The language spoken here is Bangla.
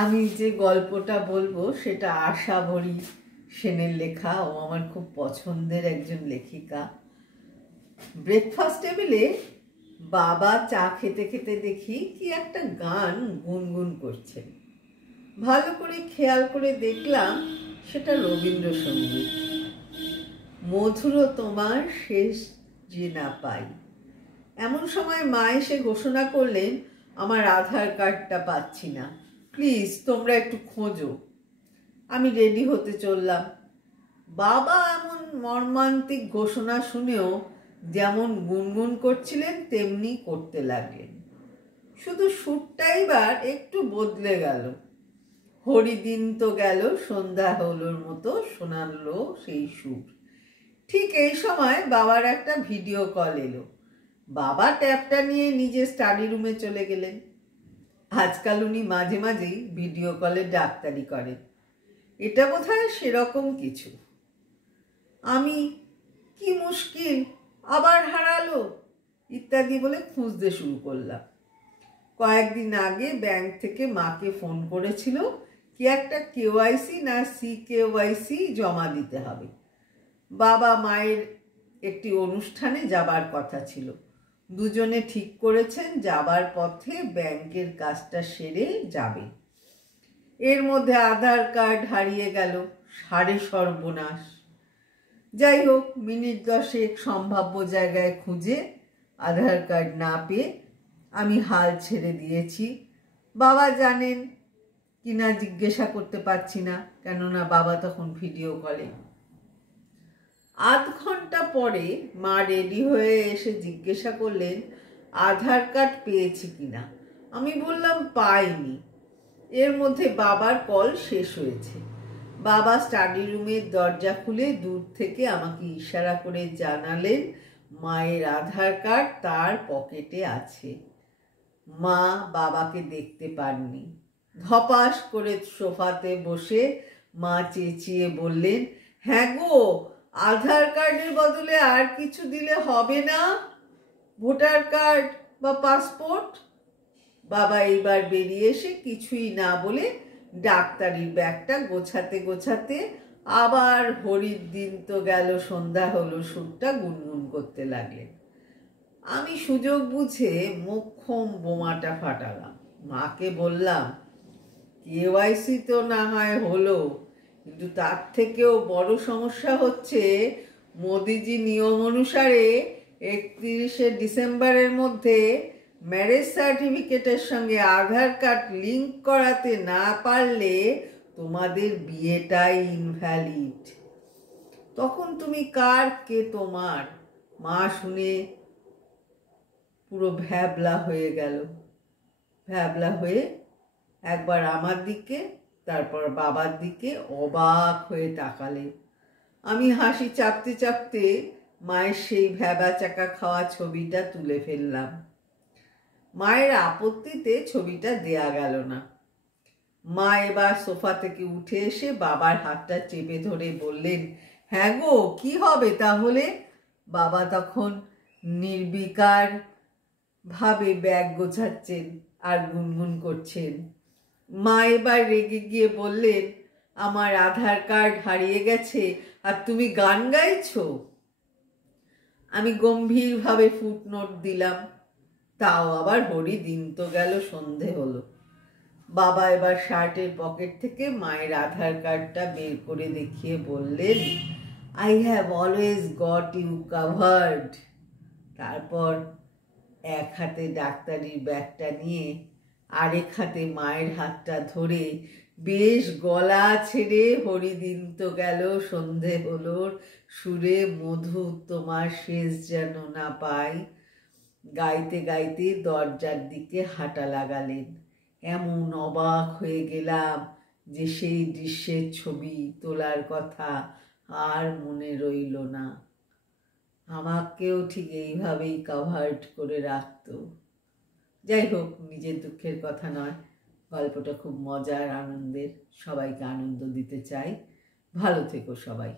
আমি যে গল্পটা বলবো সেটা আশা ভরি সেনের লেখা। ও আমার খুব পছন্দের একজন লেখিকা। ব্রেকফাস্ট টেবিলে বাবা চা খেতে খেতে দেখি কি একটা গান গুনগুন করছেন। ভালো করে খেয়াল করে দেখলাম সেটা রবীন্দ্রসঙ্গীত। মধুর তোমার শেষ যে না পাই। এমন সময় মা এসে ঘোষণা করলেন, আমার আধার কার্ডটা পাচ্ছি না, প্লিজ তোমরা একটু খোঁজো। আমি রেডি হতে চললাম। বাবা এমন মর্মান্তিক ঘোষণা শুনেও যেমন গুনগুন করছিলেন তেমনি করতে লাগলেন। শুধু সুরটা এবার একটু বদলে গেল। হরিদিন তো গেল সন্ধ্যা হলোর মতো শোনালো সেই সুর। ঠিক এই সময় বাবার একটা ভিডিও কল এলো। বাবা ট্যাবটা নিয়ে নিজে স্টাডি রুমে চলে গেলেন। আজকাল উনি মাঝে মাঝেই ভিডিও কলে ডাক্তারি করেন। এটা বোধহয় সেরকম কিছু। আমি কি মুশকিল, আবার হারালো ইত্যাদি বলে খুঁজতে শুরু করলাম। কয়েকদিন আগে ব্যাংক থেকে মাকে ফোন করেছিল কি একটা কেওয়াইসি না সিকেওয়াইসি জমা দিতে হবে। বাবা মায়ের একটি অনুষ্ঠানে যাবার কথা ছিল। দুজনে ঠিক করেছেন যাবার পথে ব্যাংকের কাজটা সেরে যাবে। এর মধ্যে আধার কার্ড হারিয়ে গেল। সাড়ে সর্বনাশ। যাই হোক, মিনিট 10 সম্ভাব্য জায়গায় খুঁজে আধার কার্ড না পেয়ে আমি হাল ছেড়ে দিয়েছি। বাবা জানেন কিনা জিজ্ঞাসা করতে পারছি না, কেননা বাবা তখন ভিডিও কলে। আধ ঘন্টা পরে মা রেডি হয়ে এসে জিজ্ঞাসা করলেন আধার কার্ড পেয়েছি কিনা। আমি বললাম পাইনি। এর মধ্যে বাবার কল শেষ হয়েছে। বাবা স্টাডি রুমের দরজা খুলে দূর থেকে আমাকে ইশারা করে জানালেন মায়ের আধার কার্ড তার পকেটে আছে। মা বাবাকে দেখতে পাননি। ধপাস করে সোফাতে বসে মা চেঁচিয়ে বললেন, হ্যাঁ গো, আধার কার্ডের বদলে আর কিছু দিলে হবে না? ভোটার কার্ড বা পাসপোর্ট? বাবা এইবার বেরিয়ে এসে কিছুই না বলে ডাক্তারির ব্যাগটা গোছাতে গোছাতে আবার হরির দিন তো গেল সন্ধ্যা হলো সুরটা গুনগুন করতে লাগলেন। আমি সুযোগ বুঝে মোক্ষম বোমাটা ফাটালাম। মাকে বললাম, কেওয়াইসি তো না হয় হলো, কিন্তু তার থেকেও বড় সমস্যা হচ্ছে মোদিজি নিয়ম অনুসারে 31শে ডিসেম্বরের মধ্যে ম্যারেজ সার্টিফিকেটের সঙ্গে আধার কার্ড লিঙ্ক করাতে না পারলে তোমাদের বিয়েটাই ইনভ্যালিড। তখন তুমি কার কে তোমার? মা শুনে পুরো ভ্যাবলা হয়ে গেল। ভ্যাবলা হয়ে একবার আমার দিকে তারপর বাবার দিকে অবাক হয়ে তাকালেন। আমি হাসি চাপতে চাপতে মায়ের সেই ভ্যাবা চাকা খাওয়া ছবিটা তুলে ফেললাম। মায়ের আপত্তিতে ছবিটা দেয়া গেল না। মা এবার সোফা থেকে উঠে এসে বাবার হাতটা চেপে ধরে বললেন, হ্যাঁ গো, কি হবে তাহলে? বাবা তখন নির্বিকার ভাবে ব্যাগ গোছাচ্ছেন আর গুনগুন করছেন। মা এবার রেগে গিয়ে বললেন, আমার আধার কার্ড হারিয়ে গেছে আর তুমি গান গাইছো? আমি গম্ভীরভাবে ফুটনোট দিলাম, তাও আবার হরি দিন তো গেল সন্ধে হলো। বাবা এবার শার্টের পকেট থেকে মায়ের আধার কার্ডটা বের করে দেখিয়ে বললেন, I have always got you covered. তারপর এক হাতে ডাক্তারির ব্যাগটা নিয়ে আরেক হাতে মায়ের হাতটা ধরে বেশ গলা ছেড়ে হরিদিন তো গেল সন্ধে হলো সুরে মধু তোমার শেষ যেন না পাই গাইতে গাইতে দরজার দিকে হাঁটা লাগালেন। এমন অবাক হয়ে গেলাম যে সেই দৃশ্যের ছবি তোলার কথা আর মনে রইল না। আমাকেও ঠিক এইভাবেই কাভার্ড করে রাখত। যাই হোক, নিজের দুঃখের কথা নয়, গল্পটা খুব মজার, আনন্দের। সবাইকে আনন্দ দিতে চাই। ভালো থেকো সবাই।